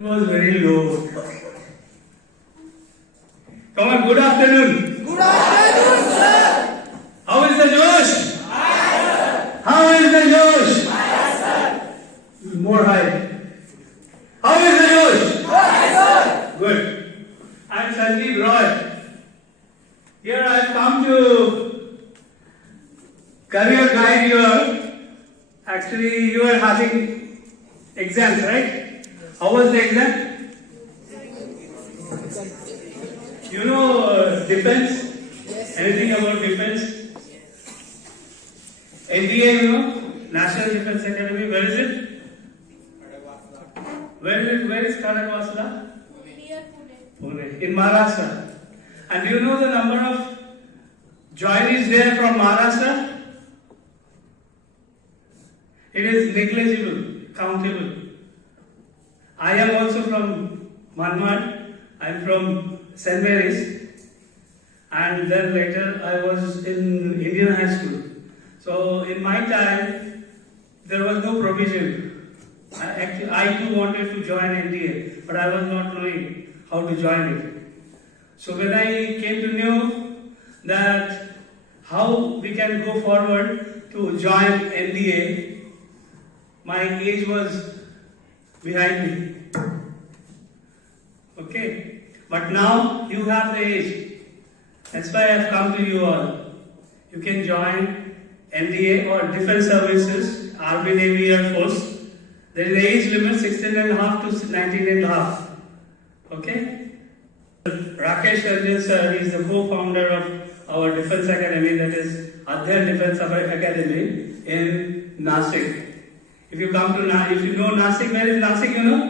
It was very low. Come on, good afternoon. Good afternoon, sir. How is the Josh? Higher. How is the Josh? Higher, sir. More high. How is the Josh? Higher. Good. I am Sandeep Roy. Here I have come to career guide you. Actually, you are having exams, right? How was the exam? You know defense? Anything about defense? NDA, you know? National Defense Academy, where is it? Where is Khanagwasla? Near Pune. Pune, in Maharashtra. And do you know the number of joinees there from Maharashtra? It is negligible, countable. I am also from Manmad. I am from St. Mary's. And then later I was in Indian high school. So in my time, there was no provision. I too wanted to join NDA, but I was not knowing how to join it. So when I came to know that how we can go forward to join NDA, my age was behind me. Okay? But now you have the age. That's why I have come to you all. You can join NDA or Defense Services, Army, Navy, Air Force. There is an age limit 16.5 to 19.5. Okay? Rakesh Ranjan sir is the co-founder of our Defense Academy, that is Adhyan Defense Academy in Nasik. If you come to if you know Nasik, where is Nasik, you know?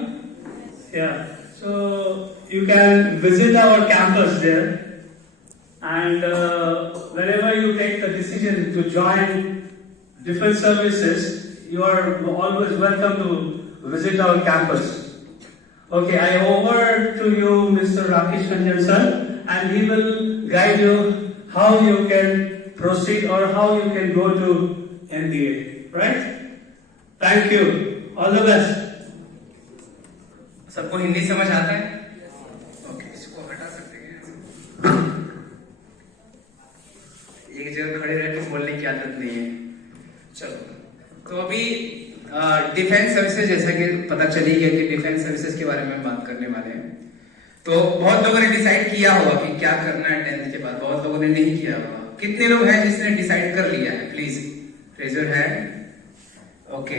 Yeah. So you can visit our campus there, and whenever you take the decision to join Defense Services, you are always welcome to visit our campus. Okay, I over to you, Mr. Rakesh Ranjan sir, and he will guide you how you can proceed or how you can go to NDA. Right? Thank you. All the best. सबको हिंदी समझ आता है? Okay, इसको हटा सकते हैं। एक जगह खड़े रह के बोलने की आदत नहीं है। चलो, तो अभी डिफेंस सर्विसेज, जैसा कि पता चली गया कि डिफेंस सर्विसेज के बारे में बात करने वाले हैं। तो बहुत लोगों ने डिसाइड किया होगा कि क्या करना है 10th के बाद, बहुत लोगों ने नहीं किया होगा। कितने लोग हैं जिसने डिसाइड कर लिया है? Please raise your hand. Okay,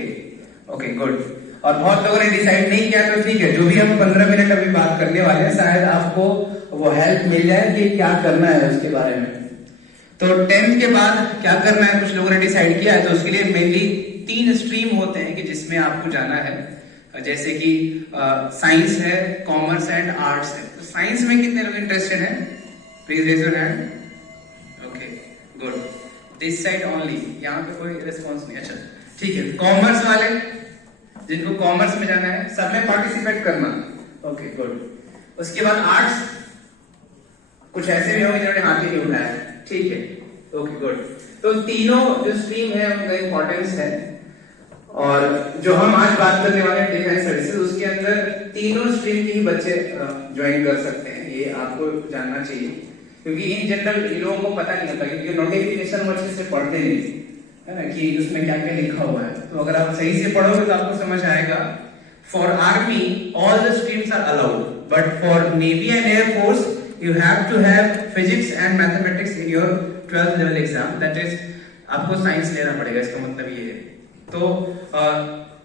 good. और बहुत लोगों ने डिसाइड नहीं किया, तो ठीक है, जो भी हम 15 मिनट अभी बात करने वाले हैं, शायद आपको वो हेल्प मिल जाए कि क्या करना है उसके बारे में। तो 10th के बाद क्या करना है, कुछ लोगों ने डिसाइड किया है। तो उसके लिए मेनली 3 स्ट्रीम होते हैं कि जिसमें आपको जाना है, जैसे कि साइंस है, कॉमर्स एंड आर्ट्स है। तो साइंस में कितने लोग इंटरेस्टेड हैं? Please raise your hand. Okay, good. This side only, यहाँ पे कोई रिस्पॉन्स नहीं। अच्छा, ठीक है। कॉमर्स वाले, जिनको कॉमर्स में जाना है, सब में पार्टिसिपेट करना। Okay, good. उसके बाद आर्ट्स, कुछ ऐसे भी होंगे जिन्होंने हाथ ही नहीं उठाया, ठीक है। Okay, good. तो तीनों जो स्ट्रीम है उनका इंपॉर्टेंस है, और जो हम आज बात करने वाले हैं डिफेंस सर्विसेज, उसके अंदर तीनों स्ट्रीम के ही बच्चे ज्वाइन कर सकते हैं। ये आपको जानना चाहिए, क्योंकि इन जनरल लोगों को पता नहीं होता, क्योंकि नोटिफिकेशन अच्छे से पढ़ते नहीं है ना कि उसमें क्या क्या लिखा हुआ है। तो अगर आप सही से पढ़ोगे तो आपको समझ आएगा। For army all the streams are allowed, but for navy and air force you have to have physics and mathematics in your 12th level exam. That is, आपको साइंस लेना पड़ेगा, इसका मतलब ये है। तो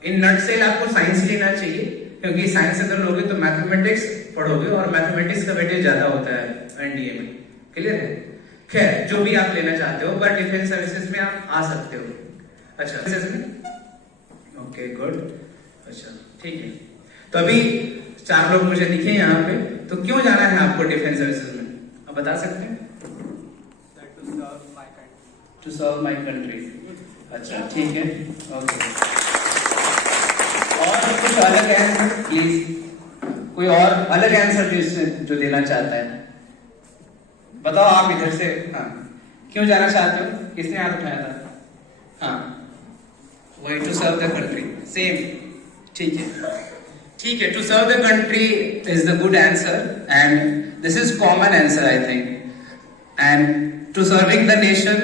इन नटसेल आपको साइंस लेना चाहिए, क्योंकि साइंस अगर लोगे तो मैथमेटिक्स पढ़ोगे, और मैथमेटिक्स का वेटेज ज्यादा होता है एनडीए में। क्लियर है? खैर, जो भी आप लेना चाहते हो, बट डिफेंस सर्विसेज में आप आ सकते हो। अच्छा, ओके, गुड। अच्छा, ठीक है। तो अभी 4 लोग मुझे दिखे यहाँ पे। तो क्यों जाना है आपको डिफेंस सर्विसेज में, आप बता सकते हैं? To serve my country. अच्छा, ठीक है, ओके। और कुछ अलग आंसर प्लीज, कोई और अलग आंसर जो देना चाहता है बताओ। आप इधर से, हाँ, क्यों जाना चाहते हो? किसने हाथ उठाया था? हाँ, वही, to serve the country. Same, ठीक है। ठीक है, to serve the country is the good answer and this is common answer I think. And to serving the nation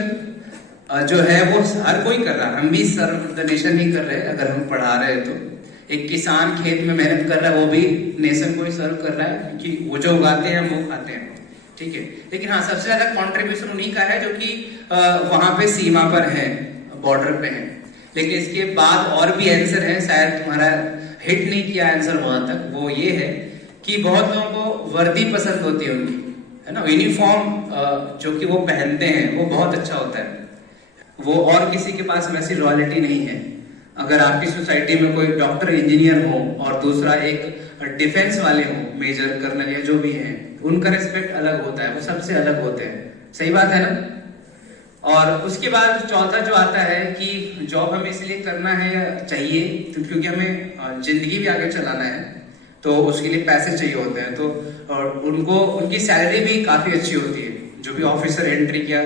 जो है वो हर कोई कर रहा है, हम भी सर्व द नेशन ही कर रहे हैं। अगर हम पढ़ा रहे हैं तो एक किसान खेत में मेहनत कर रहा है, वो भी नेशन को ही सर्व कर रहा है, क्योंकि वो जो उगाते हैं वो खाते हैं। ठीक है, लेकिन हाँ सबसे ज्यादा कंट्रीब्यूशन उन्हीं का है जो कि वहां पे सीमा पर है, बॉर्डर पे है। लेकिन इसके बाद और भी आंसर है, शायद तुम्हारा हिट नहीं किया आंसर वहां तक। वो ये है कि बहुत लोगों को वर्दी पसंद होती है उनकी, है ना, यूनिफॉर्म जो कि वो पहनते हैं वो बहुत अच्छा होता है। वो और किसी के पास वैसी रॉयल्टी नहीं है। अगर आपकी सोसाइटी में कोई डॉक्टर इंजीनियर हो और दूसरा एक डिफेंस वाले हो, मेजर कर्नल या जो भी हैं, उनका रिस्पेक्ट अलग होता है, वो सबसे अलग होते हैं। सही बात है ना। और उसके बाद चौथा जो आता है कि जॉब हमें इसलिए करना है या चाहिए क्योंकि हमें जिंदगी भी आगे चलाना है, तो उसके लिए पैसे चाहिए होते हैं। तो और उनको उनकी सैलरी भी काफी अच्छी होती है, जो भी ऑफिसर एंट्री या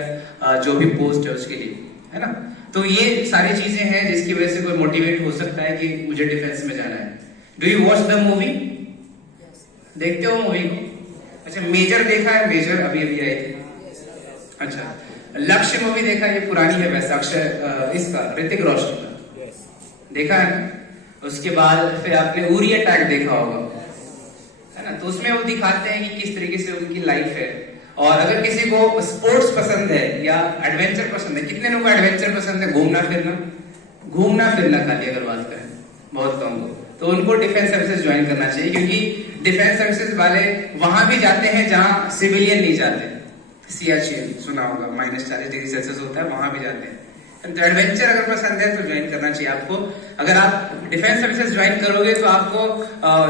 जो भी पोस्ट है उसके लिए, है ना। तो ये सारी चीजें हैं जिसकी वजह से कोई मोटिवेट हो सकता है कि मुझे डिफेंस में जाना है। Do you watch the movie? देखते हो मूवी को? अच्छा, मेजर देखा है? मेजर अभी अभी आई थी। अच्छा, लक्ष्य मूवी देखा? ये पुरानी है वैसे, अक्षय इसका ऋतिक रोशन का देखा है ना। उसके बाद फिर आपने उरी अटैक देखा होगा, है ना। तो उसमें वो दिखाते हैं कि किस तरीके से उनकी लाइफ है। और अगर किसी को स्पोर्ट्स पसंद है या एडवेंचर पसंद है, कितने लोगों को एडवेंचर पसंद है? घूमना फिरना खाली अगर बात करें, बहुत कम को, तो उनको डिफेंस सर्विसेज ज्वाइन करना चाहिए, क्योंकि डिफेंस सर्विसेज वाले वहां भी जाते हैं जहां सिविलियन नहीं जाते। सियाचिन सुना होगा, -40°C होता है, वहां भी जाते हैं। तो एडवेंचर अगर पसंद है तो ज्वाइन करना चाहिए आपको। अगर आप डिफेंस सर्विसेज ज्वाइन करोगे तो आपको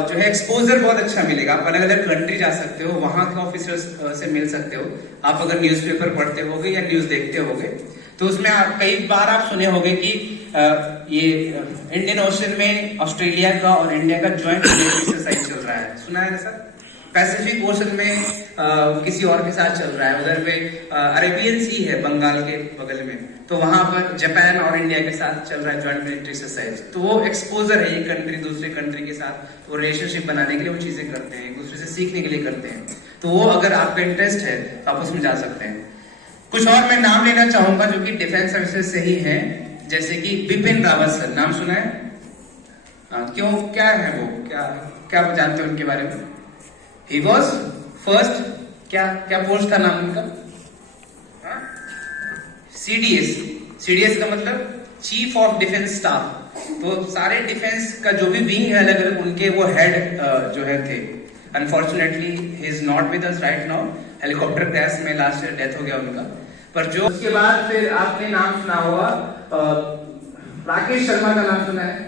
जो है एक्सपोजर बहुत अच्छा मिलेगा। आप अलग अलग कंट्री जा सकते हो, वहां के ऑफिसर्स से मिल सकते हो। आप अगर न्यूज़पेपर पढ़ते होगे या न्यूज देखते होगे तो उसमें कई बार आप सुने होंगे कि ये इंडियन ओशन में ऑस्ट्रेलिया का और इंडिया का ज्वाइंट एक्सरसाइज चल रहा है, सुना है ना सर। पैसिफिक ओशन में किसी और के साथ चल रहा है, उधर पे अरेबियन सी है बंगाल के बगल में, तो वहां पर जापान और इंडिया के साथ चल रहा है ज्वाइंट मिलिट्री एक्सरसाइज। तो वो एक्सपोजर है, एक कंट्री दूसरे कंट्री के साथ वो रिलेशनशिप बनाने के लिए वो चीजें करते हैं, एक दूसरे से सीखने के लिए करते हैं। तो वो अगर आपका इंटरेस्ट है तो आप उसमें जा सकते हैं। कुछ और मैं नाम लेना चाहूंगा जो कि डिफेंस सर्विसेज से ही है, जैसे कि बिपिन रावत सर, नाम सुना है? क्यों, क्या है वो, क्या जानते हो उनके बारे में? He was first, क्या पोस्ट था नाम उनका? CDS का मतलब चीफ ऑफ डिफेंस स्टाफ। तो सारे डिफेंस का जो भी विंग है अलग अलग, उनके वो हेड जो है थे। Unfortunately he is not with us right now, helicopter crash में लास्ट ईयर डेथ हो गया उनका। पर जो उसके बाद फिर आपने नाम सुना होगा राकेश शर्मा का नाम सुना है?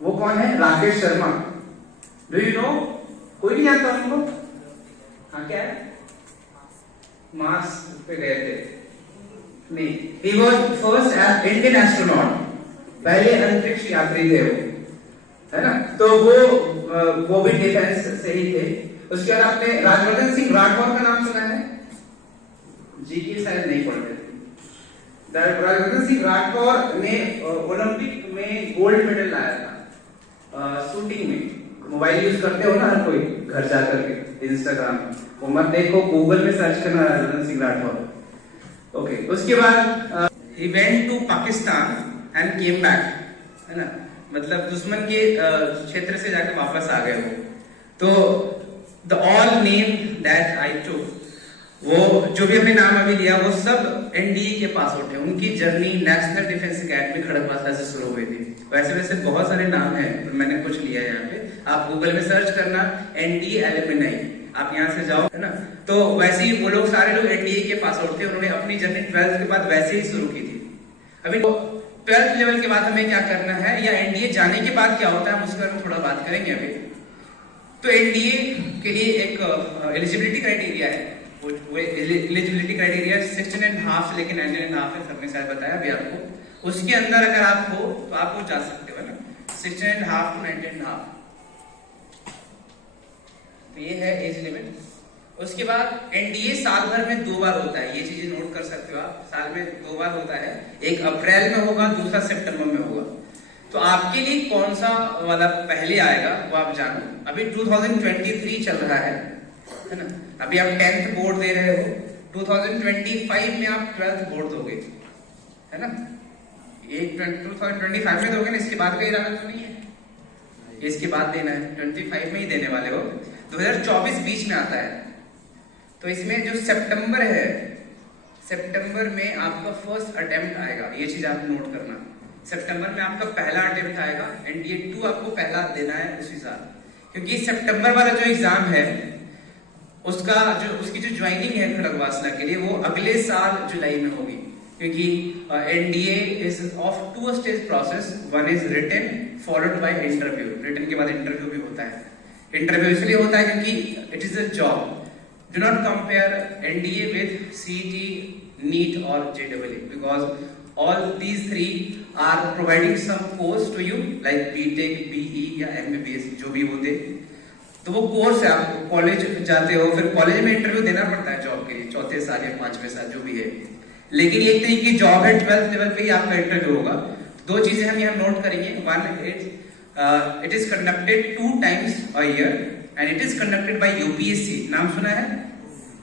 वो कौन है Rakesh Sharma? Do you know? कोई नहीं जानता उनको? हाँ, क्या है? मार्स पे गए थे? नहीं, he was first Indian astronaut, पहले अंतरिक्ष यात्री थे वो, है ना। तो वो भी डिफेंस से ही थे। उसके बाद आपने राजवर्धन सिंह राठौर का नाम सुना है? जी की शायद नहीं पढ़ते थे। राजवर्धन सिंह राठौर ने ओलंपिक में गोल्ड मेडल लाया था शूटिंग में। मोबाइल यूज करते हो ना हर कोई, घर जाकर के इंस्टाग्राम, वो मत देखो, गूगल में सर्च करना राजवर्धन सिंह राठौर। ओके, उसके बाद ही went to Pakistan and came back, है ना, मतलब दुश्मन के क्षेत्र से जाकर वापस आ गए वो। तो the all name that I took, वो जो भी हमने नाम अभी लिया वो सब एनडीए के पास उठे। उनकी journey national defence academy Khadakwasla से शुरू हुई थी। वैसे बहुत सारे नाम हैं, मैंने कुछ लिया है यहाँ पे, आप गूगल में सर्च करना एनडीए एलुमनाई, आप यहाँ से जाओ, है ना। तो वैसे ही वो लोग सारे लोग एनडीए के पास आउट थे। उन्होंने अपनी जर्नी 12th के बाद वैसे ही शुरू की थी। अभी 12th लेवल के बाद हमें क्या करना है या एनडीए जाने के बाद क्या होता है, हम उसके बारे में थोड़ा बात करेंगे अभी। तो एनडीए के लिए एक एलिजिबिलिटी क्राइटेरिया है। वो एलिजिबिलिटी क्राइटेरिया 16.5 से लेकर 19.5 है, सबने शायद बताया अभी आपको। उसके अंदर अगर आप हो तो आप वो जा सकते हो ना, 16.5 to 19.5। तो ये है एज लिमिट। उसके बाद एनडीए साल भर में 2 बार होता है, ये चीजें नोट कर सकते हो आप। साल में 2 बार होता है, एक अप्रैल में होगा, दूसरा सितंबर में होगा। तो आपके लिए कौन सा वाला पहले आएगा वो आप जानो। अभी 2023 चल रहा है ना, अभी आप 10th बोर्ड दे रहे हो, 2025 में आप 12th बोर्ड दोगे, है ना। ये 2025 में दोगे ना, इसके बाद का इरादा तो नहीं है, इसके बाद देना है, 25 में ही देने वाले हो। 2024 बीच में आता है, तो इसमें जो सितंबर है, सितंबर में आपका फर्स्ट अटेम्प्ट आएगा, ये चीज आप नोट करना। सितंबर में आपका पहला अटेम्प्ट आएगा, एनडीए 2 आपको पहला देना है उसी साल, क्योंकि सितंबर वाला जो एग्जाम है उसकी जो ज्वाइनिंग है खड़गवासला के लिए वो अगले साल जुलाई में होगी, क्योंकि NDA is of 2 stage process, one is written followed by interview, written के बाद इंटरव्यू भी होता है। इंटरव्यू इसलिए होता है क्योंकि it is a job. Do not compare NDA with CET, NEET और JEE, because all these three are providing some course to you like BTech, BE या MBBS जो भी वो दे, तो वो कोर्स है। आप कॉलेज जाते हो, फिर कॉलेज में इंटरव्यू देना पड़ता है जॉब के लिए, 4थे साल या 5वें साल जो भी है, लेकिन एक तरीके की जॉब है, 12th लेवल पे ही आपका इंटरव्यू होगा। 2 चीजें हम यहाँ नोट करेंगे, one it is conducted 2 times a year and it is conducted by UPSC, नाम सुना है,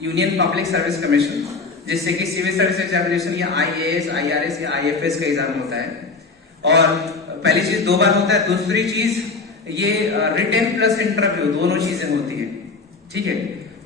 यूनियन पब्लिक सर्विस कमीशन, जिससे कि सिविल सर्विस एग्जामिनेशन या IAS, IRS या IFS का एग्जाम होता है। और पहली चीज 2 बार होता है, दूसरी चीज ये रिटन प्लस इंटरव्यू दोनों चीजें होती हैं, ठीक है।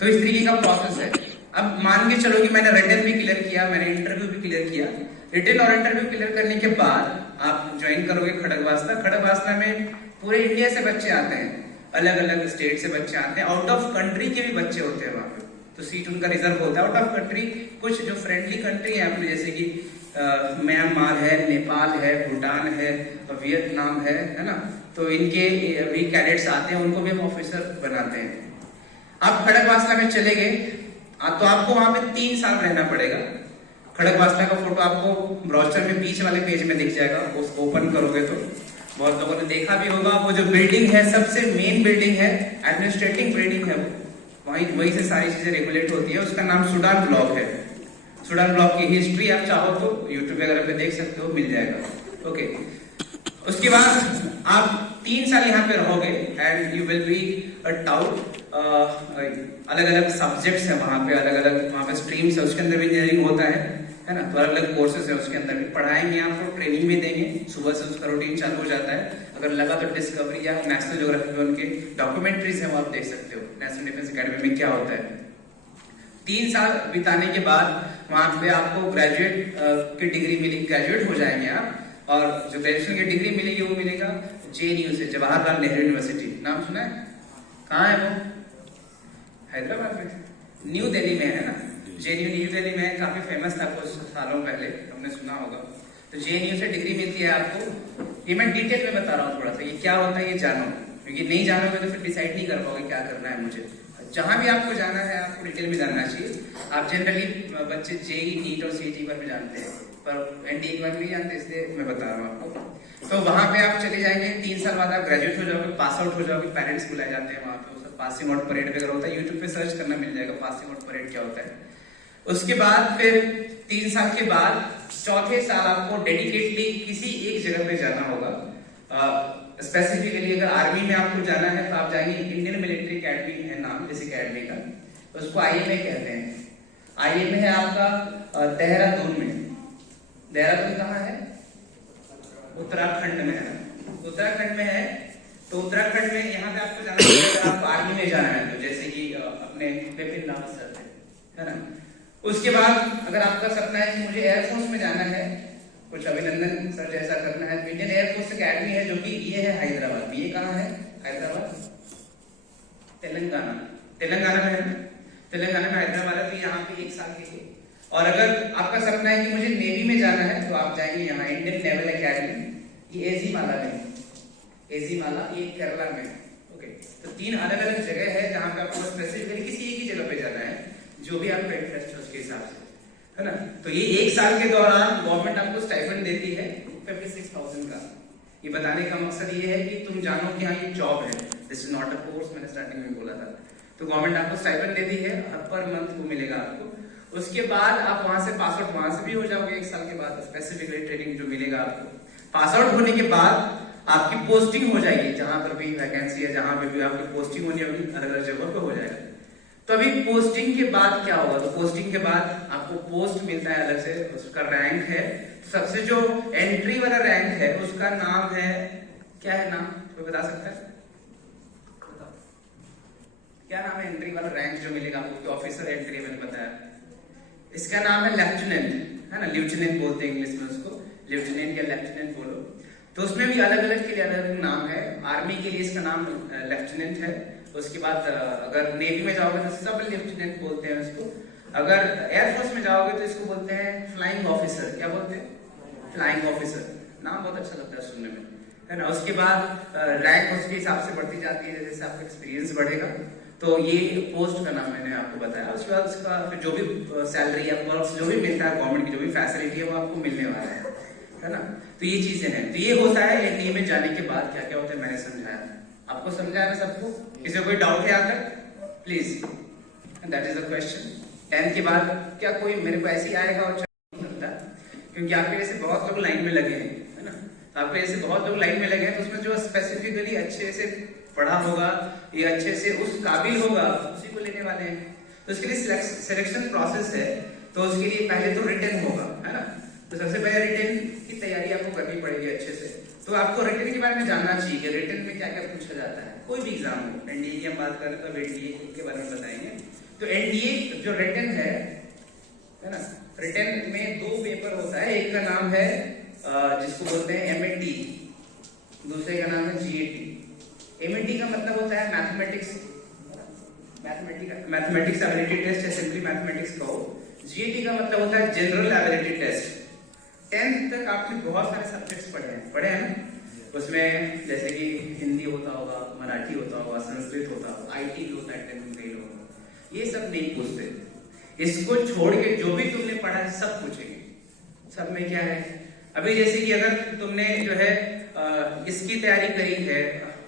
तो इस तरीके का प्रोसेस है। अब मान के चलो कि मैंने रिटन भी क्लियर किया, मैंने इंटरव्यू भी क्लियर किया, रिटन और इंटरव्यू क्लियर करने के बाद आप ज्वाइन करोगे खड़गवासला। खड़गवासला में पूरे इंडिया से बच्चे आते हैं, अलग अलग स्टेट से बच्चे आते हैं, आउट ऑफ कंट्री के भी बच्चे होते हैं वहां पे, तो सीट उनका रिजर्व होता है। आउट ऑफ कंट्री कुछ जो फ्रेंडली कंट्री है अपने, जैसे कि म्यांमार है, नेपाल है, भूटान है, वियतनाम है ना, तो इनके भी कैडेट्स आते हैं, उनको भी हम ऑफिसर बनाते हैं। आप खड़गवासला में चले गए तो आपको वहां पे 3 साल रहना पड़ेगा। खड़गवासला का फोटो आपको ब्राउज़र में बीच वाले पेज में दिख जाएगा, उसको ओपन करोगे तो बहुत लोगों ने देखा भी होगा, वो जो बिल्डिंग है सबसे मेन बिल्डिंग है, एडमिनिस्ट्रेटिव बिल्डिंग है, वही से सारी चीजें रेगुलेट होती है। उसका नाम सूडान ब्लॉक है। सूडान ब्लॉक की हिस्ट्री आप चाहो तो यूट्यूब वगैरह पे देख सकते हो, मिल जाएगा। ओके, उसके बाद आप 3 साल यहाँ पे रहोगे and you will be a taut. अलग अलग सब्जेक्ट्स है वहाँ पे, अलग अलग वहाँ पे स्ट्रीम्स है, उसके अंदर भी इंजीनियरिंग होता है ना, तो अलग अलग कोर्सेज है, उसके अंदर भी पढ़ाएंगे, आपको ट्रेनिंग भी देंगे, सुबह से उसका रूटीन चालू हो जाता है। अगर लगा तो डिस्कवरी या नेशनल ज्योग्राफी में उनके डॉक्यूमेंट्रीज है, वो आप देख सकते हो, नेशनल डिफेंस एकेडमी में क्या होता है। 3 साल बिताने के बाद वहां पे आपको ग्रेजुएट की डिग्री मिलेगी, ग्रेजुएट हो जाएंगे आप, और जो ग्रेजुएशन की डिग्री मिलेगी वो मिलेगा JNU से, जवाहरलाल नेहरू यूनिवर्सिटी, नाम सुना है? कहाँ है वो? हैदराबाद में, न्यू दिल्ली में है ना, JNU न्यू दिल्ली में काफी फेमस था कुछ सालों पहले, हमने सुना होगा। तो JNU से डिग्री मिलती है आपको। ये मैं डिटेल में बता रहा हूँ थोड़ा सा, ये क्या होता है ये जानो, क्योंकि नहीं जानोगे तो फिर डिसाइड नहीं कर पाओगे क्या करना है मुझे। जहां भी आपको जाना है आपको डिटेल में जानना चाहिए। आप जनरली बच्चे JEE, नीट और CET पर भी जानते हैं, पर NDA के बारे में नहीं जानते, इसलिए मैं बता रहा हूँ आपको। तो वहां पे आप चले जाएंगे, 3 साल बाद आप ग्रेजुएट हो जाओगे, पास आउट हो जाओगे, पेरेंट्स बुलाए जाते हैं वहां पे, पासिंग आउट परेड वगैरह होता है, यूट्यूब पे सर्च करना मिल जाएगा पासिंग आउट परेड क्या होता है। उसके बाद फिर 3 साल के बाद 4थे साल आपको डेडिकेटली किसी एक जगह पे जाना होगा। स्पेसिफिकली अगर आर्मी में आपको जाना है तो आप जाएंगे, इंडियन मिलिट्री एकेडमी है नाम जिस एकेडमी का, उसको IMA कहते हैं। IMA है आपका देहरादून में। देहरादून कहाँ है? उत्तराखंड में है, उत्तराखंड में है। तो उत्तराखंड में यहाँ पे आपको जाना है, अगर आपको आर्मी में जाना है तो, जैसे कि अपने विपिन रावत सर है ना। उसके बाद अगर आपका सपना है कि मुझे एयरफोर्स में जाना है, कुछ अभिनंदन सर जैसा करना है, तो इंडियन एयरफोर्स एकेडमी है जो कि ये है हैदराबाद में। ये कहाँ है? हैदराबाद, तेलंगाना, तेलंगाना में है, तेलंगाना में हैदराबाद है। तो यहाँ पे 1 साल के लिए। और अगर आपका सपना है कि मुझे नेवी में जाना है तो आप जाएंगे यहाँ इंडियन नेवल एकेडमी, ये एजीमाला में, एजीमाला ये केरला में। ओके, तो 3 अलग अलग जगह है जहाँ पे आपको स्पेसिफिकली किसी एक ही जगह पे जाना है, जो भी आपका इंटरेस्ट है उसके हिसाब से, है ना। तो ये 1 साल के दौरान गवर्नमेंट आपको स्टाइपेंड देती है 56,000 का। ये बताने का मकसद ये है कि तुम जानो कि हाँ ये जॉब है, this is not a course, मैंने स्टार्टिंग में बोला था। तो गवर्नमेंट आपको स्टाइपेंड देती है, पर मंथ वो मिलेगा आपको। उसके बाद आप वहां से पास आउट वहां से भी हो जाओगे 1 साल के बाद, स्पेसिफिकली ट्रेनिंग जो मिलेगा आपको। पास आउट होने के बाद आपकी पोस्टिंग हो जाएगी, जहां पर भी वैकेंसी है, जहां पे भी आपकी पोस्टिंग होनी होगी, अलग अलग जगहों पे हो जाएगा। तो अभी पोस्टिंग के बाद क्या होगा, तो पोस्टिंग के बाद आपको पोस्ट मिलता है अलग से, उसका रैंक है। सबसे जो एंट्री वाला रैंक है उसका नाम है, क्या है नाम, कोई बता सकता है? बताओ क्या नाम है एंट्री वाला रैंक जो मिलेगा आपको, ऑफिसर एंट्री मैंने बताया, इसका नाम है लेफ्टिनेंट, है ना, लेफ्टिनेंट बोलते हैं इंग्लिश में उसको, लेफ्टिनेंट या लेफ्टिनेंट बोलो। तो उसमें भी अलग अलग के लिए अलग अलग नाम है। आर्मी के लिए इसका नाम लेफ्टिनेंट है। उसके बाद अगर नेवी में जाओगे तो सब लेफ्टिनेंट बोलते हैं उसको। अगर एयरफोर्स में जाओगे तो इसको बोलते हैं फ्लाइंग ऑफिसर। क्या बोलते हैं? Flying officer. नाम बहुत अच्छा लगता है सुनने में, है ना। उसके बाद रैंक उसके हिसाब से बढ़ती जाती है, जैसे आपका एक्सपीरियंस बढ़ेगा। तो ये पोस्ट का नाम मैंने आपको बताया। उसके बाद उसका फिर जो भी सैलरी या पर्क्स जो भी मिलता है, गवर्नमेंट की जो भी फैसिलिटी है वो आपको मिलने वाला है ना। तो ये चीजें हैं। तो ये होता है एनडीए में जाने के बाद क्या क्या होता है, मैंने समझाया। आपको समझाया ना सबको? किसी को कोई डाउट है यहाँ तक? Please, that is the question. 10 के बाद क्या कोई मेरे को ऐसे ही आएगा और चलता, क्योंकि आपके जैसे बहुत लोग लाइन में लगे हैं, है ना। तो आपके जैसे बहुत लोग लाइन में लगे हैं, तो उसमें जो स्पेसिफिकली अच्छे से पढ़ा होगा या अच्छे से उस काबिल होगा, उसी को लेने वाले हैं। तो उसके लिए सिलेक्शन प्रोसेस है। तो उसके लिए पहले तो रिटन होगा, है ना। तो सबसे पहले रिटन की तैयारी आपको करनी पड़ेगी अच्छे से। तो आपको रिटन के बारे में जानना चाहिए कि रिटन में क्या क्या पूछा जाता है। कोई भी एग्जाम हो, एनडीए की हम बात करें तो एनडीए के बारे में बताएंगे। तो एनडीए जो रिटन है ना, रिटन में 2 पेपर होता है। एक का नाम है जिसको बोलते हैं एमएटी, दूसरे का नाम है जीएटी। एमएटी का मतलब होता है मैथमेटिक्स एबिलिटी टेस्ट या सिंपली मैथमेटिक्स कहो। जीएटी का मतलब होता है जनरल एबिलिटी टेस्ट। 10th तक आपने बहुत सारे सब्जेक्ट्स पढ़े हैं ना। उसमें जैसे कि हिंदी होता होगा, मराठी होता होगा, संस्कृत होता होगा, आईटी भी होता है 10th में लोग। ये सब नहीं पूछते। इसको छोड़ के जो भी तुमने पढ़ा है सब पूछेंगे। सब में क्या है, अभी जैसे कि अगर तुमने जो है इसकी तैयारी करी है,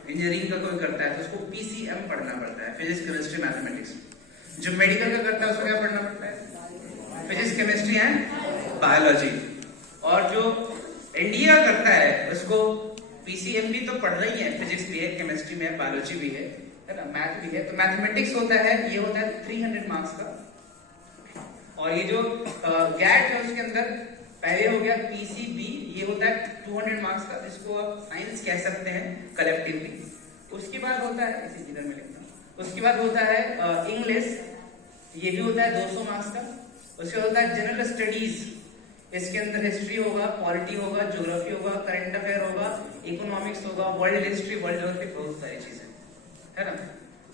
इंजीनियरिंग का कोई करता है तो उसको पीसीएम पढ़ना पड़ता है, फिजिक्स केमिस्ट्री मैथमेटिक्स। जो मेडिकल का करता है उसको क्या पढ़ना पड़ता है? Physics chemistry and biology. और जो एनडीए का करता है उसको पीसीएम भी तो पढ़ रही है, फिजिक्स भी है, केमिस्ट्री में है, बायोलॉजी भी है ना, मैथ भी है। तो मैथमेटिक्स होता है, ये होता है 300 मार्क्स का। और ये जो गैट है उसके अंदर पहले हो गया पीसीबी, ये होता है 200 मार्क्स का, जिसको आप साइंस कह सकते हैं कलेक्टिवली। उसके बाद होता है, इसी जिधर में लिखता हूं, उसके बाद होता है इंग्लिश, ये भी होता है 200 मार्क्स का। उसके बाद होता है जनरल स्टडीज, इसके अंदर हिस्ट्री होगा, पॉलिटी होगा, ज्योग्राफी होगा, करंट अफेयर होगा, इकोनॉमिक्स होगा, वर्ल्ड हिस्ट्री, वर्ल्ड ज्योग्राफी, बहुत सारी चीजें, है ना।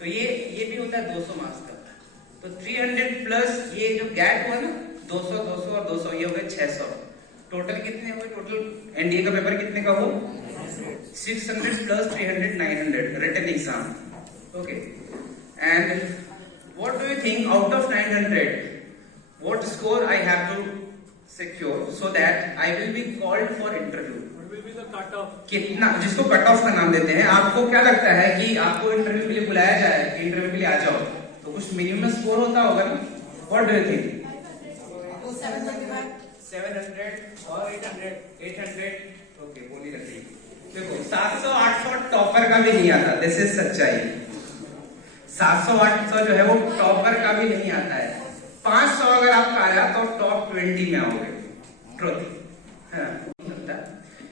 तो ये भी होता है 200 मार्क्स का। तो 300 प्लस ये जो गैप हुआ ना, 200 200 और 200, ये हो गए 600। टोटल कितने हुए? टोटल एनडीए का पेपर कितने का हो? 600 plus 300 900 written exam. Okay, and what do you think, out of 900 what score I have to secure so that I will be called for interview? What will be the cut off? कितना, जिसको cut off का नाम देते हैं। आपको क्या लगता है कि आपको इंटरव्यू के लिए बुलाया जाए, कि इंटरव्यू के लिए आ जाओ, तो कुछ मिनिमम स्कोर होता होगा ना? What do you think? 700 और 800 ओके, बोली रखिए। देखो 700 800 टॉपर का भी नहीं आता, दिस इज सच्चाई। 700 800 जो है वो टॉपर का भी नहीं आता है। 500 अगर आपका आया तो टॉप 20 में आओगे, ट्रुथ है ना।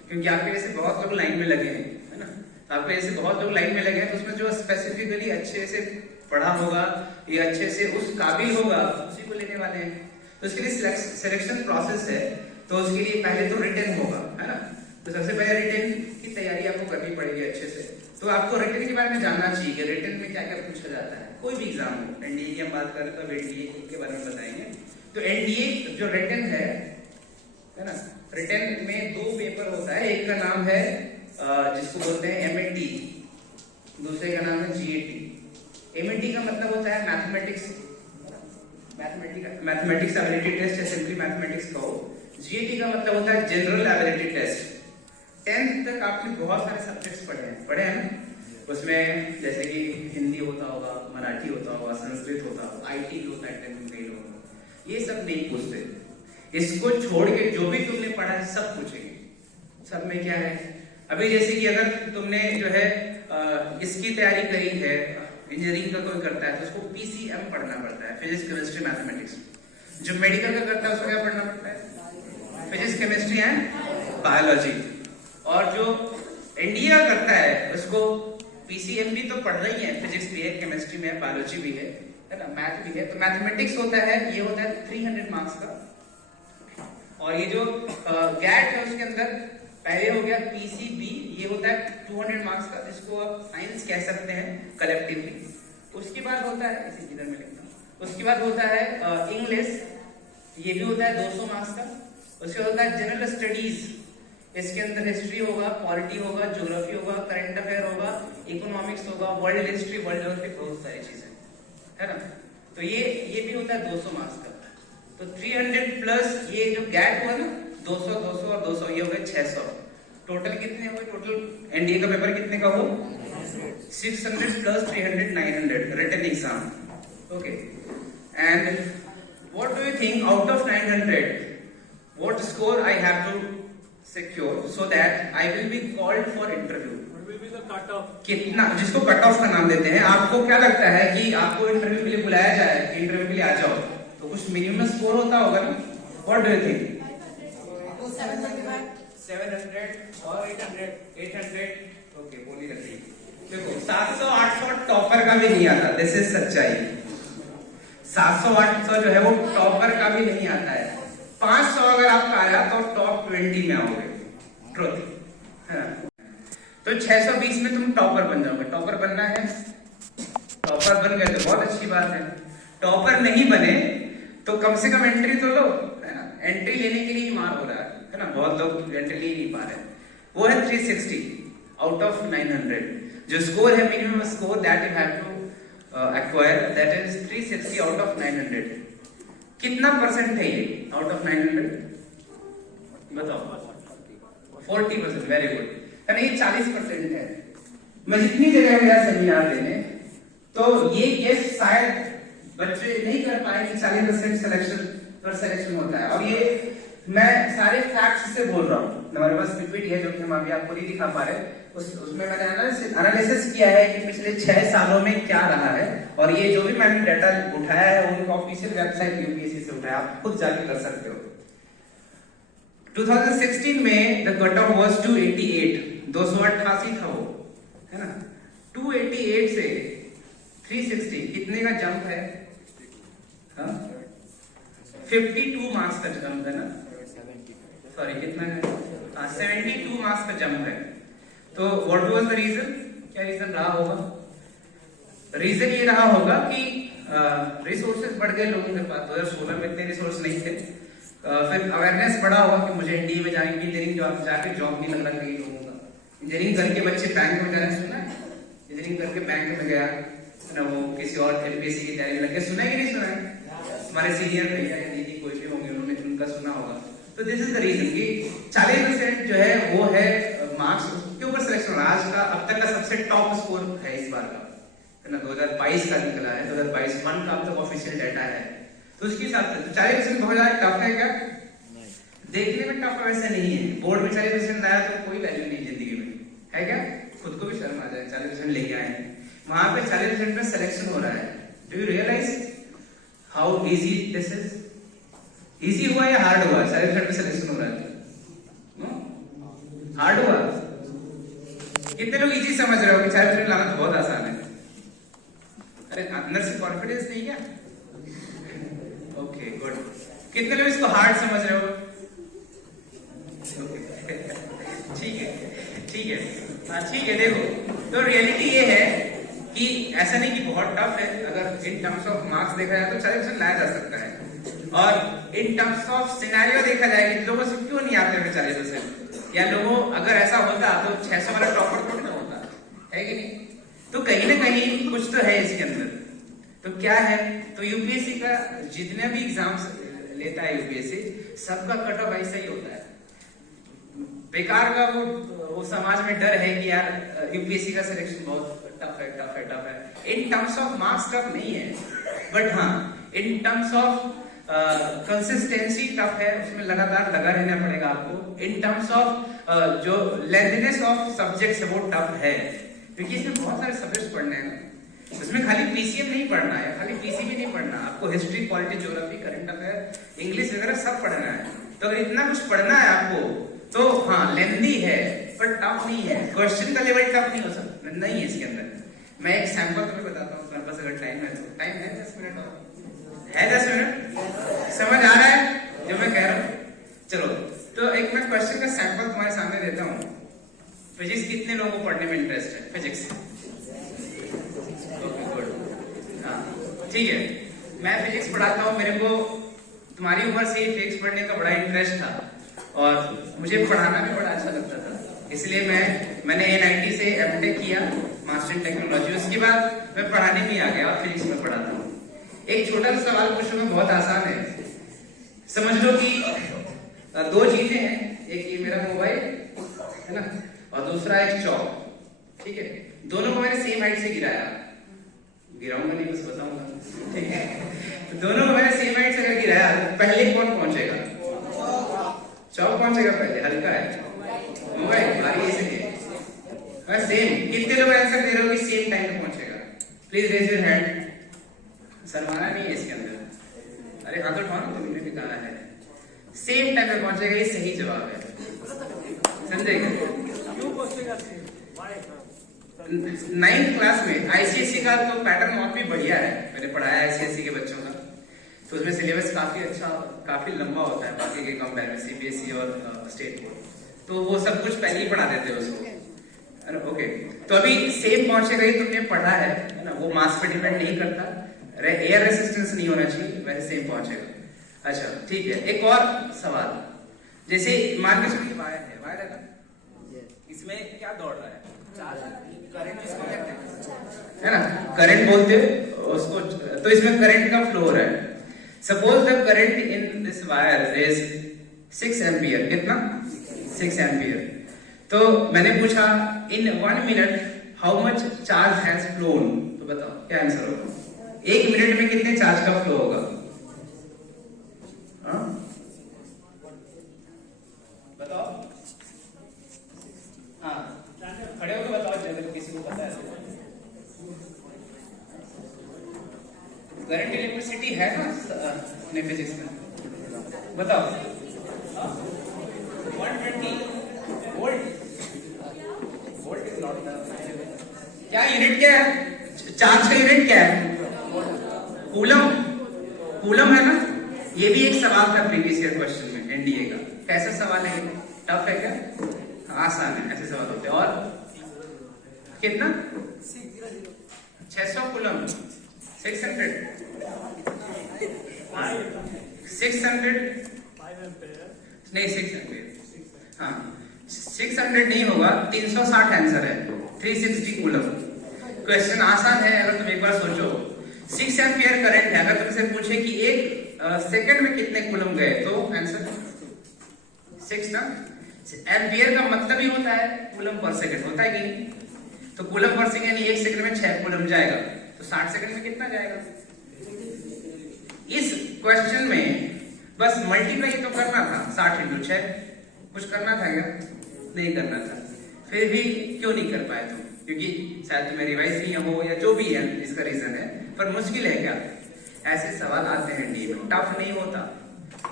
क्योंकि आपके जैसे बहुत लोग लाइन में लगे हैं, है ना। तो आपके जैसे बहुत लोग लाइन में लगे हैं, तो उसमें जो स्पेसिफिकली अच्छे से पढ़ा होगा या अच्छे से उस काबिल होगा, उसी को लेने वाले हैं। तो उसके लिए सिलेक्शन प्रोसेस है। तो उसके लिए पहले तो रिटन होगा, है ना। तो सबसे पहले रिटन की तैयारी आपको करनी पड़ेगी अच्छे से। तो आपको रिटन के बारे में जानना चाहिए कि रिटन में क्या क्या पूछा जाता है। कोई भी एग्जाम हो, एनडीए की हम बात करें तो एनडीए के बारे में बताएंगे। तो एनडीए जो रिटन है ना, रिटन में 2 पेपर होता है। एक का नाम है जिसको बोलते हैं एमएटी, दूसरे का नाम है जीएटी। एमएटी का मतलब होता है मैथमेटिक्स एबिलिटी टेस्ट या सिंपली मैथमेटिक्स कहो। जीएटी का मतलब होता है जनरल एबिलिटी टेस्ट। 10th तक आपने बहुत सारे सब्जेक्ट्स पढ़े हैं ना। उसमें जैसे कि हिंदी होता होगा, मराठी होता होगा, संस्कृत होता होगा, आईटी भी होता है 10th में लोग। ये सब नहीं पूछते। इसको छोड़ के जो भी तुमने पढ़ा है सब पूछेंगे। सब में क्या है, अभी जैसे कि अगर तुमने जो है इसकी तैयारी करी है, इंजीनियरिंग का कोई करता है तो उसको पीसीएम पढ़ना पड़ता है, फिजिक्स केमिस्ट्री मैथमेटिक्स। जो मेडिकल का करता है उसको क्या पढ़ना पड़ता है? Physics chemistry and biology. और जो एनडीए का करता है उसको पीसीएम भी तो पढ़ना ही है, फिजिक्स भी है, केमिस्ट्री में है, बायोलॉजी भी है ना, मैथ भी है। तो मैथमेटिक्स होता है, ये होता है 300 मार्क्स का। और ये जो गैट है उसके अंदर पहले हो गया पीसीबी, ये होता है 200 मार्क्स का, जिसको आप साइंस कह सकते हैं कलेक्टिवली। उसके बाद होता है, इसी इधर में लिखता हूं, उसके बाद होता है इंग्लिश, ये भी होता है 200 मार्क्स का। उसके बाद होता है जनरल स्टडीज, इसके अंदर हिस्ट्री होगा, पॉलिटी होगा, ज्योग्राफी होगा, करंट अफेयर होगा, इकोनॉमिक्स होगा, वर्ल्ड हिस्ट्री, वर्ल्ड ज्योग्राफी, बहुत सारी चीजें है ना। तो ये भी होता है 200 मार्क्स का। तो 300 प्लस ये जो गैप हुआ ना, 200 200 और 200, ये हो गए 600। टोटल कितने हो गए? टोटल एनडीए का पेपर कितने का हो? 600 plus 300 900 written exam. Okay, and what do you think out of 900 what score I have to secure so that I will be called for interview? कितना, जिसको कट ऑफ का नाम देते हैं, आपको क्या लगता है कि आपको इंटरव्यू के लिए बुलाया जाए, इंटरव्यू के लिए आ जाओ, तो कुछ मिनिमम स्कोर होता होगा ना? What do you think? 700 और 800 ओके, बोली रखिए। देखो 700 800 टॉपर का भी नहीं आता, दिस इज सच्चाई। 700 800 जो है वो टॉपर का भी नहीं आता है। 500 अगर आपका आया तो टॉप 20 में आओगे, ट्रुथ है। तो 620 में तुम टॉपर बन जाओगे। टॉपर बनना है, टॉपर बन गए तो बहुत अच्छी बात है। टॉपर नहीं बने तो कम से कम एंट्री तो लो, है ना। एंट्री लेने के लिए ही मार हो रहा है ना, बहुत लोग एंट्री ले नहीं पा रहे। वो है 360 आउट ऑफ 900। जो स्कोर है, minimum score that you have to acquire, that is 360 out of 900। कितना परसेंट है ये आउट ऑफ 900? बताओ। 40%, वेरी गुड। ये 40% है। मैं जितनी जगह गया सेमिनार देने, तो ये शायद बच्चे नहीं कर पाएंगे। 40% सिलेक्शन होता है। और ये मैं सारे फैक्ट्स से बोल रहा हूँ। हमारे पास पीपीटी है जो कि हम अभी आपको नहीं दिखा पा रहे, उसमें मैंने एनालिसिस किया है कि पिछले 6 सालों में क्या रहा है। और ये जो भी मैंने डाटा उठाया है उनका ऑफिशियल वेबसाइट यूपीएससी से उठाया, आप खुद जाके कर सकते हो। 2016 में द कट ऑफ वाज 288, 288 था वो, है ना। 288 से 360 कितने का जंप है? 52 मार्क्स का जंप है ना, सॉरी कितना है? 72 मार्क्स का जंप है। तो व्हाट वाज द रीजन? क्या रीजन रहा होगा? रीजन ये रहा होगा कि रिसोर्सेज बढ़ गए लोगों के पास। 2016 में इतने रिसोर्स नहीं थे। फिर अवेयरनेस बढ़ा होगा कि मुझे एनडीए में जाने की, इंजीनियरिंग जाके जॉब नहीं लग रहा कई लोगों का। इंजीनियरिंग करके बच्चे बैंक में जाना, सुना है? इंजीनियरिंग करके बैंक में गया ना, वो किसी और एमपीएससी की तैयारी में लग गया, सुना है कि नहीं सुना है? हमारे सीनियर भैया या दीदी कोई भी होंगे, उन्होंने उनका सुना होगा। तो दिस इज द रीजन कि 40% जो है वो है मार्क्स के ऊपर सिलेक्शन। आज का अब तक का सबसे टॉप स्कोर है इस बार का, है ना। 2022 का निकला है, 2022 1 का अब तक ऑफिशियल डाटा है। तो उसके हिसाब से 40% बहुत ज्यादा टफ है क्या? देखने में टफ वैसे नहीं है। बोर्ड में 40% आया तो कोई वैल्यू नहीं जिंदगी में, है क्या? खुद को भी शर्म आ जाए, 40% लेके आए हैं। वहां पे 40% पे सिलेक्शन हो रहा है। Do you realize how easy this is? Easy हुआ या हार्ड हुआ? 40% पे सिलेक्शन हो रहा है, हार्ड हुआ? कितने लोग इजी समझ रहे हो कि 40% लाना तो बहुत आसान है? अरे अंदर से कॉन्फिडेंस नहीं क्या? Okay good. कितने लोग इसको हार्ड समझ रहे हो? ठीक है ठीक है, हाँ ठीक है। देखो तो रियलिटी ये है कि ऐसा नहीं कि बहुत टफ है। अगर इन टर्म्स ऑफ मार्क्स देखा जाए तो 40% लाया जा सकता है। और इन टर्म्स ऑफ सिनेरियो देखा जाए कि लोगों से क्यों नहीं आते हैं 40%, या लोगों अगर ऐसा होता तो 600 वाला टॉपर थोड़ी ना होता, है कि नहीं? तो कहीं ना कहीं कुछ तो है इसके अंदर। तो क्या है? तो यूपीएससी का जितने भी एग्जाम्स लेता है यूपीएससी, सबका कट ऑफ ऐसा ही होता है। बेकार का वो समाज में डर है कि यार यूपीएससी का सिलेक्शन बहुत टफ है, टफ है, टफ है। In terms of marks tough नहीं है, बट हाँ in terms of consistency tough है, उसमें लगातार लगा रहना पड़ेगा आपको। इन टर्म्स ऑफ जो लेंथनेस ऑफ सब्जेक्ट्स है वो टफ है, क्योंकि इसमें बहुत सारे सब्जेक्ट्स पढ़ने हैं। इसमें खाली पीसीएम नहीं पढ़ना है, खाली पीसीबी नहीं पढ़ना, आपको history, polity, geography, current affair, English वगैरह सब पढ़ना है। तो अगर इतना कुछ पढ़ना है आपको तो हाँ लेंथी है पर टफ नहीं है। क्वेश्चन का लेवल टफ नहीं हो सकता, नहीं है इसके अंदर। मैं एक सैंपल तुम्हें बताता हूँ, मेरे पास अगर टाइम है तो। टाइम है 10 मिनट और है 10 मिनट? समझ आ रहा है जो मैं कह रहा हूँ? चलो तो एक मैं क्वेश्चन का सैंपल तुम्हारे सामने देता हूँ। फिजिक्स कितने लोगों को पढ़ने में इंटरेस्ट है? फिजिक्स ठीक है, मैं फिजिक्स पढ़ाता हूँ, मेरे को तुम्हारी उम्र से ही फिजिक्स पढ़ने का बड़ा इंटरेस्ट था और मुझे पढ़ाना भी बड़ा अच्छा लगता था, इसलिए मैंने NIT से M.Tech किया, मास्टर इन टेक्नोलॉजी। उसके बाद मैं पढ़ाने में आ गया और फिजिक्स में पढ़ाता हूँ। एक छोटा सा सवाल पूछूंगा, बहुत आसान है। समझ लो कि दो चीजें हैं, एक ये मेरा मोबाइल है ना और दूसरा एक चौक, ठीक है। दोनों को मैंने सेम हाइट से गिराऊंगा नहीं, बस बताऊंगा, ठीक है। तो दोनों को मैंने सेम हाइट से अगर गिराया तो पहले कौन पहुंचेगा? चौक पहुंचेगा पहले, हल्का है। मोबाइल भारी है इसलिए। बस सेम। कितने लोग आंसर दे रहे हो कि सेम टाइम पे पहुंचेगा? Please raise your hand. शर्माना नहीं है इसके अंदर। अरे हाथ उठाओ, तुमने भी कहा है सेम टाइम पे पहुंचेगा, ये सही जवाब है। समझेगा? क्यों पहुंचेगा? 9th क्लास में ICSE का तो पैटर्न और भी बढ़िया है, मैंने पढ़ाया ICSE के बच्चों का, तो उसमें सिलेबस काफी अच्छा, काफी लंबा होता है बाकी के कंपेयर में, CBSE और स्टेट बोर्ड, तो वो सब कुछ पहले ही पढ़ा देते हैं उसको। ओके, तो अभी सेम पहुंचेगा, ये तुमने पढ़ा है ना, वो मास पे डिपेंड नहीं करता, एयर रेसिस्टेंस नहीं होना चाहिए, वैसे सेम पहुंचेगा। अच्छा ठीक है, एक और सवाल, जैसे मान के चलिए वायर है ना, इसमें क्या दौड़ रहा है? करंट इसको कहते हैं, है ना, करंट बोलते हैं उसको। तो इसमें करंट का फ्लो हो रहा है। Suppose the current in this wire is 6 ampere. कितना? 6 एम्पियर। तो मैंने पूछा इन 1 minute how much charge has phloem, तो बताओ क्या आंसर होगा? 1 मिनट में कितने चार्ज का फ्लो होगा? बताओ। हाँ खड़े होकर बताओ, जब किसी को पता है। करंट इलेक्ट्रिसिटी है ना अपने फिजिक्स में, बताओ। 120 volt. Volt is not the, क्या यूनिट क्या है? चार्ज का यूनिट क्या है? कूलम। कूलम है ना। ये भी एक सवाल था प्रीवियस ईयर क्वेश्चन में NDA का। कैसा सवाल है? टफ है क्या? आसान है, ऐसे सवाल होते हैं। और कितना? 600 कूलम। 600 नहीं, 600 हाँ 600 नहीं होगा, 360 आंसर है, 360 कूलम। क्वेश्चन आसान है, अगर तुम एक बार सोचो। 6 एम्पियर करंट है, अगर तुमसे पूछे कि 1 सेकंड में कितने कूलम गए, तो आंसर 6 ना। एम्पियर का मतलब ही होता है कूलम पर सेकंड, होता है कि नहीं? तो कूलम पर सेकंड यानी 1 सेकंड में 6 कूलम जाएगा, तो 60 सेकंड में कितना जाएगा? इस क्वेश्चन में बस मल्टीप्लाई तो करना था, 60 × 6। कुछ करना था क्या? नहीं करना था। फिर भी क्यों नहीं कर पाए तुम? क्योंकि शायद तुम्हें रिवाइज नहीं हो या जो भी है, इसका रीजन है। पर मुश्किल है क्या? ऐसे सवाल आते हैं NDA में, टफ नहीं होता,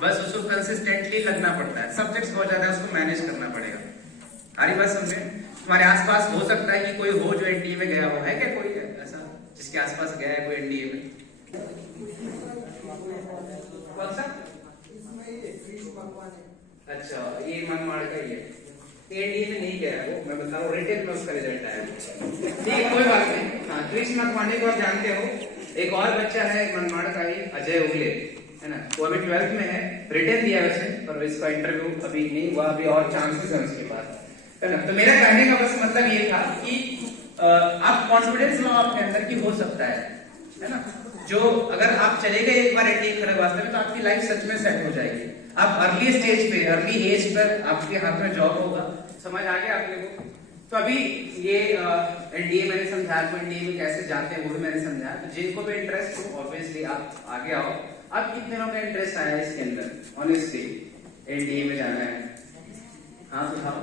बस उसको कंसिस्टेंटली लगना पड़ता है। सब्जेक्ट्स बहुत ज्यादा है, उसको मैनेज करना पड़ेगा। सारी बात समझे? तुम्हारे आसपास हो सकता है कि कोई हो जो NDA में गया हो, है क्या कोई ऐसा जिसके आसपास गया है कोई NDA में? कौन सा? अच्छा, ये मनमाड़ का ही है, NDA में नहीं गया है वो, मैं बता रहा हूँ, रिटेल में उसका रिजल्ट आया। ठीक है, कोई बात नहीं। हाँ, कृष्ण मनमाड़े को आप जानते हो। एक और बच्चा है मनमाड़ का ही, अजय उगले, है ना, वो अभी 12th में है, रिटेल दिया वैसे, पर इसका इंटरव्यू अभी नहीं हुआ, अभी और चांसेस है उसके पास, है ना। तो मेरा कहने का बस मतलब ये था कि आप कॉन्फिडेंस लो आपके अंदर की हो सकता है ना। जो अगर आप चले गए एक बार NDA खड़ग वास्ते में, तो आपकी लाइफ सच में सेट हो जाएगी। आप अर्ली स्टेज पे, अर्ली एज पर आपके हाथ में जॉब होगा। समझ आ गया आप लोगों को? तो अभी ये NDA मैंने समझाया, तो NDA में कैसे जाते हैं वो भी मैंने समझाया। तो जिनको भी इंटरेस्ट हो ऑब्वियसली आप आगे आओ, अब कितने लोगों का इंटरेस्ट आया है इसके अंदर? ऑनेस्टली एनडीए में जाना है? हाँ उठाओ,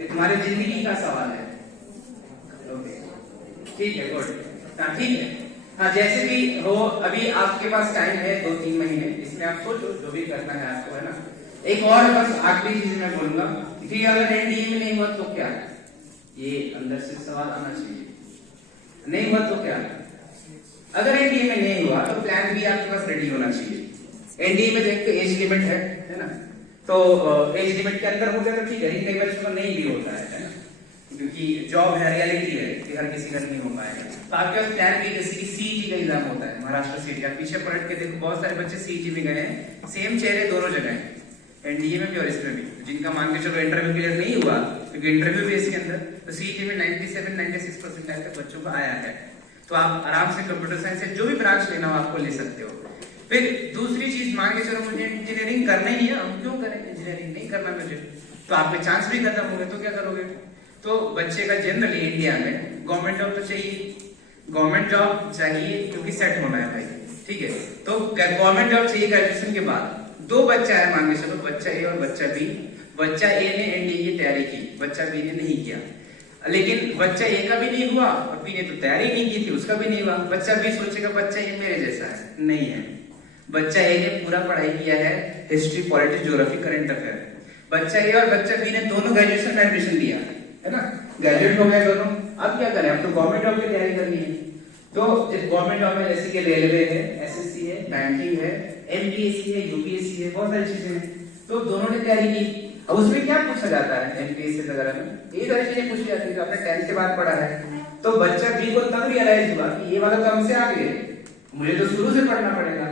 ये तुम्हारी जिंदगी का सवाल है। ओके ठीक है, गुड, हाँ ठीक है। हाँ जैसे भी हो, अभी आपके पास टाइम है 2-3 महीने, इसमें आप सोचो जो भी करना है आपको, है ना। एक और बस आखिरी चीज मैं बोलूंगा कि अगर एनडीए में नहीं हुआ तो क्या? ये अंदर से सवाल आना चाहिए, नहीं हुआ तो क्या? अगर एनडीए में नहीं हुआ तो प्लान भी आपके पास रेडी होना चाहिए। एनडीए में देख के एज लिमिट है ना, तो एज लिमिट के अंदर हो गया तो ठीक है, कई बच्चों का नहीं भी होता है ना, क्योंकि जॉब है, रियलिटी है कि हर किसी का नहीं हो पाएगा। तो आपके पास प्लान भी, जैसे कि सीईटी का एग्जाम होता है, महाराष्ट्र सीईटी, आप पीछे पलट के देखो बहुत सारे बच्चे सीईटी में गए हैं, सेम चेहरे दोनों जगह हैं, एनडीए में भी और इसमें भी। जिनका मान के चलो इंटरव्यू क्लियर नहीं हुआ, क्योंकि इंटरव्यू भी इसके अंदर, तो सीईटी में 97-96% तक बच्चों का आया है। तो आप आराम से कंप्यूटर साइंस से जो भी ब्रांच लेना हो आपको ले सकते हो। फिर दूसरी चीज, मान के चलो मुझे इंजीनियरिंग करना ही है, हम क्यों करें इंजीनियरिंग, नहीं करना मुझे, तो आपके चांस भी खत्म हो गए, तो क्या करोगे? तो बच्चे का जनरली इंडिया में गवर्नमेंट जॉब तो चाहिए, गवर्नमेंट जॉब चाहिए क्योंकि सेट होना है भाई, ठीक है। तो गवर्नमेंट जॉब चाहिए ग्रेजुएशन के बाद। दो बच्चा है मान के चलो, बच्चा ए और बच्चा बी। बच्चा ए ने एनडीए की तैयारी की, बच्चा बी ने नहीं किया, लेकिन बच्चा ए का भी नहीं हुआ और बी ने तो तैयारी नहीं की थी, उसका भी नहीं हुआ। बच्चा बी सोचेगा बच्चा ए मेरे जैसा है, नहीं है। बच्चा ए ने पूरा पढ़ाई किया है, history, politics, geography, current affair. बच्चा ए और बच्चा बी ने दोनों ग्रेजुएशन में एडमिशन लिया है ना, ग्रेजुएट हो गए दोनों। अब क्या करें, अब तो गवर्नमेंट जॉब की तैयारी करनी है। तो इस गवर्नमेंट जॉब में जैसे कि रेलवे है, एसएससी है, बैंकिंग है, एमपीएससी है, यूपीएससी है, बहुत सारी चीजें हैं। तो दोनों ने तैयारी की। अब उसमें क्या पूछा जाता है एमपीएससी वगैरह में, ये सारी चीजें पूछी जाती है जो आपने 10th के बाद पढ़ा है। तो बच्चा बी को तब रियलाइज हुआ कि ये वाला तो हमसे आगे है, मुझे तो शुरू से पढ़ना पड़ेगा।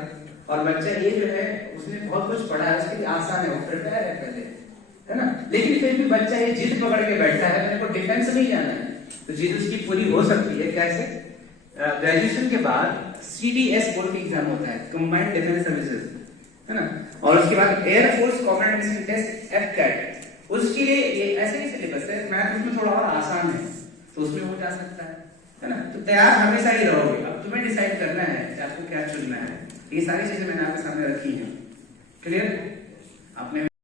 और बच्चा ये जो है उसने बहुत कुछ पढ़ा है, उसके लिए आसान है, वो प्रिपेयर है पहले, है ना। लेकिन फिर भी बच्चा ये जिद पकड़ के बैठा है, मेरे को डिफेंस नहीं जाना है, तो जिद उसकी पूरी हो सकती है कैसे? ग्रेजुएशन के बाद सीडीएस बोर्ड का एग्जाम होता है, कंबाइंड डिफेंस सर्विसेज, है ना। और उसके बाद air force common admission test AFCAT, उसके लिए ये ऐसे ही सिलेबस है, मैथ उसमें थोड़ा और आसान है, तो उसमें हो जा सकता है ना। तो तैयार हमेशा ही रहोगे। अब तुम्हें डिसाइड करना है कि आपको क्या चुनना है। ये सारी चीजें मैंने आपके सामने रखी हैं, क्लियर? आपने